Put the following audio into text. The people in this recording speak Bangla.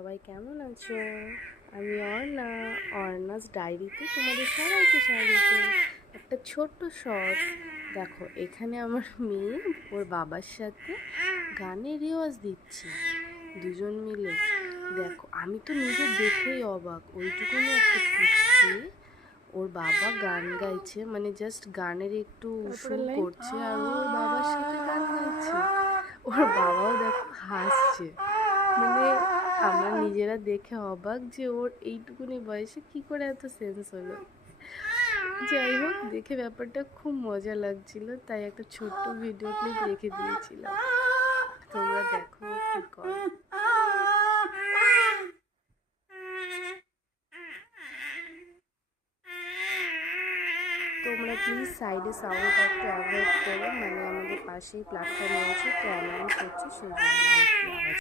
সবাই কেমন আছো? আমি অর্ণাস ডায়েরিতে তোমাদের সবাইকে স্বাগত। একটা ছোট্ট শর্টস দেখো, এখানে আমার মেয়ে ওর বাবার সাথে গানের রেওয়াজ দিচ্ছি দুজন মিলে। দেখো, আমি তো নিজে দেখেই অবাক, ওইটুকুনি একটা পুচকে ওর বাবা গান গাইছে, মানে জাস্ট গানের একটু সুর করছে আর ওর বাবার সাথে গান গাইছে। ওর বাবাও দেখো হাসছে। মানে আমরা নিজেরা দেখে অবাক যে ওর এইটুকুনি বয়সে কি করে এত সেন্স হলো। যাই হোক, দেখে ব্যাপারটা খুব মজা লাগছিল, তাই একটা ছোট্ট ভিডিও ক্লিপ রেখে দিয়েছিলাম। তোমরা দেখো কি করে। তোমরা প্লিজ সাইডে সাউন্ডটা একটু অ্যাভয়েড করো, মানে আমাদের পাশেই প্ল্যাটফর্ম আছে, তো অ্যানাউন্স হচ্ছে, সেই জন্য